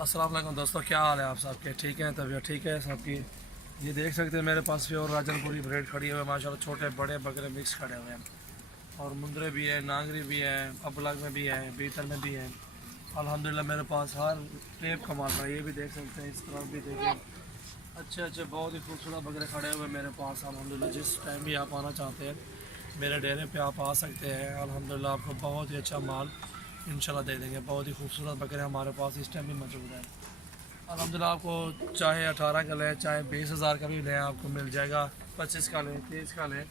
السلام علیکم دوستوں، کیا حال ہے آپ سب کے؟ ٹھیک ہیں؟ طبیعت ٹھیک ہے سب کی؟ یہ دیکھ سکتے ہیں میرے پاس پیور راجن پوری بریڈ کھڑی ہوئے ماشاءاللہ، چھوٹے بڑے بکرے مکس کھڑے ہوئے ہیں، اور مندرے بھی ہیں، نانگری بھی ہیں، ابلگ میں بھی ہیں، بیتل میں بھی ہیں۔ الحمدللہ میرے پاس ہر ٹیپ کا مال ہے۔ یہ بھی دیکھ سکتے ہیں، اس طرف بھی دیکھیں، اچھے اچھے بہت ہی خوبصورت بکرے کھڑے ہوئے میرے پاس الحمدللہ۔ جس ٹائم بھی آپ آنا چاہتے ہیں میرے ڈیرے پہ آپ آ سکتے ہیں الحمدللہ، آپ کو بہت ہی اچھا مال انشاءاللہ دے دیں گے۔ بہت ہی خوبصورت بکرے ہمارے پاس اس ٹائم بھی موجود ہیں الحمدللہ۔ آپ کو چاہے 18 کا لیں، چاہے 20,000 کا بھی لیں، آپ کو مل جائے گا۔ 25 کا لیں، 23 کا لیں،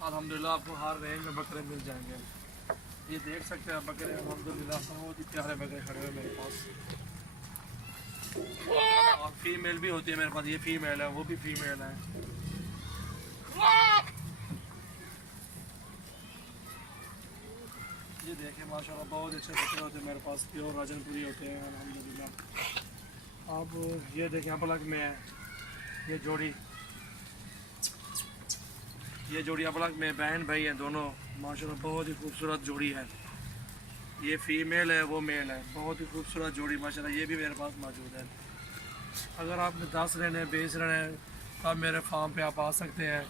الحمدللہ آپ کو ہر رینج میں بکرے مل جائیں گے۔ یہ دیکھ سکتے ہیں بکرے الحمدللہ، بہت ہی پیارے بکرے کھڑے ہوئے میرے پاس، اور فیمیل بھی ہوتی ہے میرے پاس۔ یہ فیمیل ہے، وہ بھی فیمیل ہے۔ یہ دیکھیں ماشاءاللہ بہت اچھے بکرے ہوتے ہیں میرے پاس، پیور راجن پوری ہوتے ہیں الحمدللہ۔ اب یہ دیکھیں ابلگ میں ہے، یہ جوڑی ابلگ میں بہن بھائی ہیں دونوں ماشاءاللہ، بہت ہی خوبصورت جوڑی ہے۔ یہ فیمیل ہے، وہ میل ہے، بہت ہی خوبصورت جوڑی ماشاءاللہ، یہ بھی میرے پاس موجود ہے۔ اگر آپ نے 10 لینے 20 لینے تب میرے فارم پہ آپ آ سکتے ہیں۔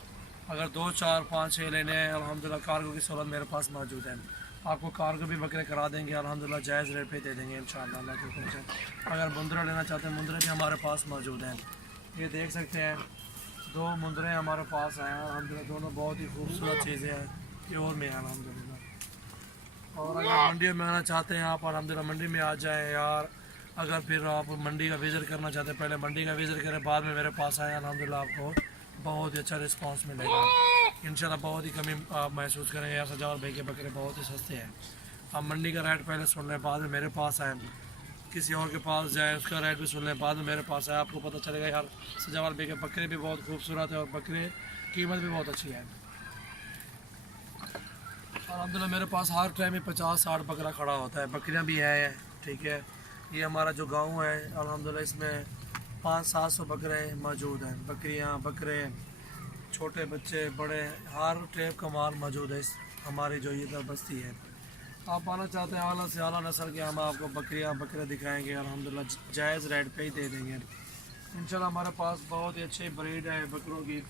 اگر 2 4 5 6 لینے ہیں الحمدللہ، کارگو کی سہولت میرے پاس موجود ہے۔ آپ کو کارگو بھی بکرے کرا دیں گے الحمدللہ، جائز ریٹ پہ دے دیں گے انشاءاللہ اللہ کے حکم سے۔ اگر مندرے لینا چاہتے ہیں مندرے بھی ہمارے پاس موجود ہیں۔ یہ دیکھ سکتے ہیں 2 مندرے ہمارے پاس ہیں الحمدللہ، دونوں بہت ہی خوبصورت چیزیں ہیں، پیور میں ہیں الحمدللہ۔ اور اگر منڈی میں آنا چاہتے ہیں آپ الحمدللہ، منڈی میں آ جائیں یار۔ اگر پھر آپ منڈی کا وزٹ کرنا چاہتے ہیں، پہلے منڈی کا وزٹ کریں، بعد میں میرے پاس آئیں الحمدللہ، آپ کو بہت ہی اچھا رسپانس ملے گا انشاءاللہ۔ بہت ہی کمی آپ محسوس کریں گے، یار سجاور بھائی کے بکرے بہت ہی سستے ہیں۔ آپ منڈی کا ریٹ پہلے سن لیں، بعد میں میرے پاس آئیں، کسی اور کے پاس جائیں اس کا ریٹ بھی سن لیں، بعد میں میرے پاس آئے، آپ کو پتہ چلے گا یار سجاور بھائی کے بکرے بھی بہت خوبصورت ہیں، اور بکرے قیمت بھی بہت اچھی ہے الحمدللہ۔ میرے پاس ہر ٹائم میں 50 60 بکرا کھڑا ہوتا ہے، بکریاں بھی ہیں ٹھیک ہے۔ یہ ہمارا جو گاؤں ہے الحمدللہ، اس میں 500 700 بکرے موجود ہیں، بکریاں بکرے چھوٹے بچے بڑے، ہر ٹائپ کا مال موجود ہے اس ہماری جو یہ بستی ہے۔ آپ آنا چاہتے ہیں اعلیٰ سے اعلیٰ نسل کے، ہم آپ کو بکریاں بکرے دکھائیں گے الحمدللہ، جائز ریٹ پہ ہی دے دیں گے انشاءاللہ۔ ہمارے پاس بہت ہی اچھے بریڈ ہے بکروں کی،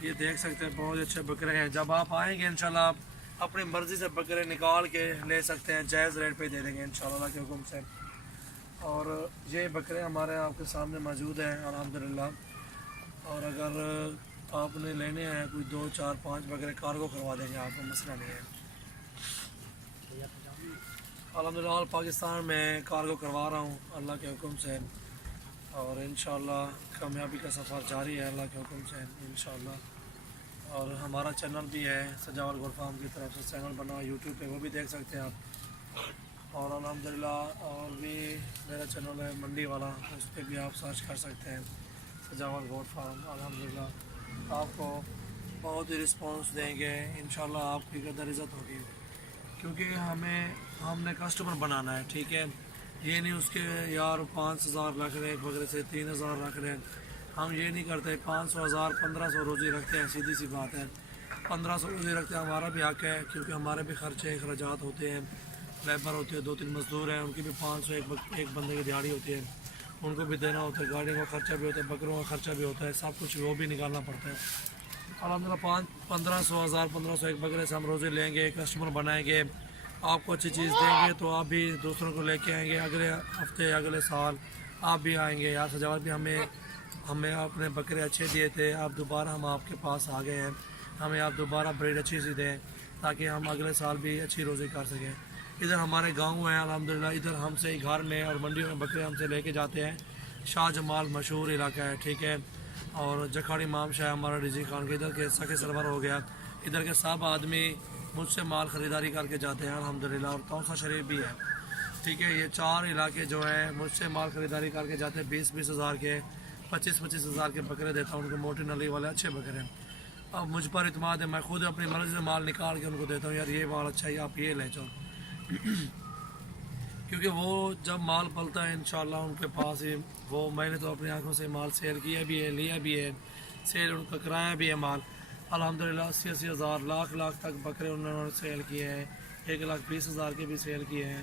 یہ دیکھ سکتے ہیں بہت اچھے بکرے ہیں۔ جب آپ آئیں گے انشاءاللہ، آپ اپنی مرضی سے بکرے نکال کے لے سکتے ہیں، جائز ریٹ پہ دے دیں گے انشاءاللہ اللہ کے حکم سے۔ اور یہ بکرے ہمارے آپ کے سامنے موجود ہیں الحمدللہ۔ اور اگر آپ نے لینے ہیں کوئی 2 4 5 بکرے، کارگو کروا دیں گے آپ کو، مسئلہ نہیں ہے الحمدللہ۔ آل پاکستان میں کارگو کروا رہا ہوں اللہ کے حکم سے، اور انشاءاللہ کامیابی کا سفر جاری ہے اللہ کے حکم سے انشاءاللہ۔ اور ہمارا چینل بھی ہے سجاور گوٹ فارم کی طرف سے چینل بنا یوٹیوب پہ، وہ بھی دیکھ سکتے ہیں آپ۔ اور الحمدللہ اور بھی میرا چینل ہے منڈی والا، اس پہ بھی آپ سرچ کر سکتے ہیں سجاور گوٹ فارم الحمدللہ۔ آپ کو بہت ہی رسپانس دیں گے انشاءاللہ، آپ کی قدر عزت ہوگی، کیونکہ ہم نے کسٹمر بنانا ہے ٹھیک ہے۔ یہ نہیں اس کے یار 5,000 رکھ رہے ہیں ایک بکرے سے، 3,000 رکھ رہے ہیں، ہم یہ نہیں کرتے۔ 500 1000 1500 روزی رکھتے ہیں، سیدھی سی بات ہے، 1500 روزی رکھتے ہیں، ہمارا بھی حق ہے، کیونکہ ہمارے بھی خرچے اخراجات ہوتے ہیں، لیبر ہوتے ہیں، 2 3 مزدور ہیں، ان کی بھی 500 ایک بندے کی دیہڑی ہوتی ہے، ان کو بھی دینا ہوتا ہے، گاڑی کا خرچہ بھی ہوتا ہے، بکروں کا خرچہ بھی ہوتا ہے، سب کچھ وہ بھی نکالنا پڑتا ہے الحمدللہ۔ 1500 1000 1500 ایک بکرے سے ہم روزی لیں گے، کسٹمر بنائیں گے، آپ کو اچھی چیز دیں گے تو آپ بھی دوسروں کو لے کے آئیں گے، اگلے ہفتے اگلے سال آپ بھی آئیں گے یار سجاور بھی ہمیں اپنے بکرے اچھے دیے تھے، آپ دوبارہ ہم آپ کے پاس آ گئے ہیں، ہمیں آپ دوبارہ بریڈ اچھی سی دیں تاکہ ہم اگلے سال بھی اچھی روزی کر سکیں۔ ادھر ہمارے گاؤں ہیں الحمدللہ، ادھر ہم سے گھر میں اور منڈیوں میں بکرے ہم سے لے کے جاتے ہیں۔ شاہ جمال مشہور علاقہ ہے ٹھیک ہے، اور جکھاڑی امام شاہ ہمارا ڈیزی خان کے ادھر کے سکے سرور ہو گیا، ادھر کے سب آدمی مجھ سے مال خریداری کر کے جاتے ہیں الحمدللہ، اور توسا شریف بھی ہے ٹھیک ہے۔ یہ 4 علاقے جو ہیں مجھ سے مال خریداری کر کے جاتے ہیں، 20 ہزار کے 25 ہزار کے بکرے دیتا ہوں ان کو، موٹی نلی والے اچھے بکرے ہیں۔ اب مجھ پر اعتماد ہے، میں خود اپنی مرضی سے مال نکال کے ان کو دیتا ہوں، یار یہ مال اچھا ہے آپ یہ لے جاؤ کیونکہ وہ جب مال پلتا ہے انشاءاللہ ان کے پاس ہی، وہ میں نے تو اپنی آنکھوں سے مال سیل کیا بھی ہے، لیا بھی ہے، سیل ان کا کرایا بھی ہے مال الحمدللہ۔ 80 ہزار لاکھ تک بکرے انہوں نے سیل کیے ہیں، 1,20,000 کے بھی سیل کیے ہیں